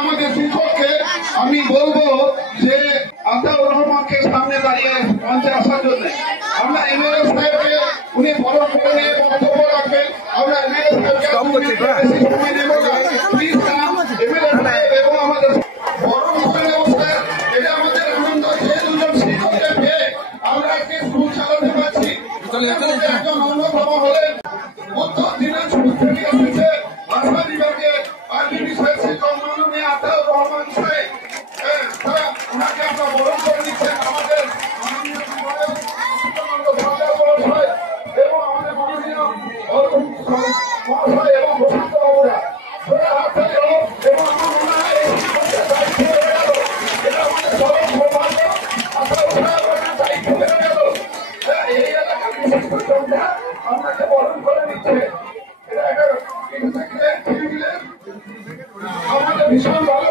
আমাদের শিক্ষককে আমি বলবো যে আতাউর রহমানকে সামনে দাঁড়িয়ে মঞ্চে আসার জন্য আমরা এমএলএ সাহেবকে উনি বড় করে নিয়ে বক্তব্য রাখবেন। আমরা এমএলএ সাহেবকে বেশি সময় নেব না, প্লিজ এমএলএ সাহেব এবং আমাদের বড় করে নেব স্যার। এটা আমাদের আনন্দ যে দুজন শিক্ষককে পেয়ে আমরা আজকে স্কুল চালাতে পারছি। একজন অন্যতম হলেন উত্তর দিনাজপুর থেকে এসেছে ভাষা বিভাগে আরবি বিষয়ের শিক্ষক মাননীয় আতাউর রহমান সাহেব। ওনাকে আমরা বরণ করে নিচ্ছেন আমাদের মাননীয় এবং আমাদের মাননীয় মহাশয় এবং বসন্ত বাবুরা এবং আমার মনে হয় এই শিক্ষকদের দায়িত্ব হয়ে গেল। এটা আমাদের সবার সৌভাগ্য। আতাউর সাহেবের দায়িত্ব হয়ে গেল। এই এলাকার বিশিষ্ট জনতা আপনাকে বরণ করে নিচ্ছে। এটা একটা আমাদের ভীষণ ভালো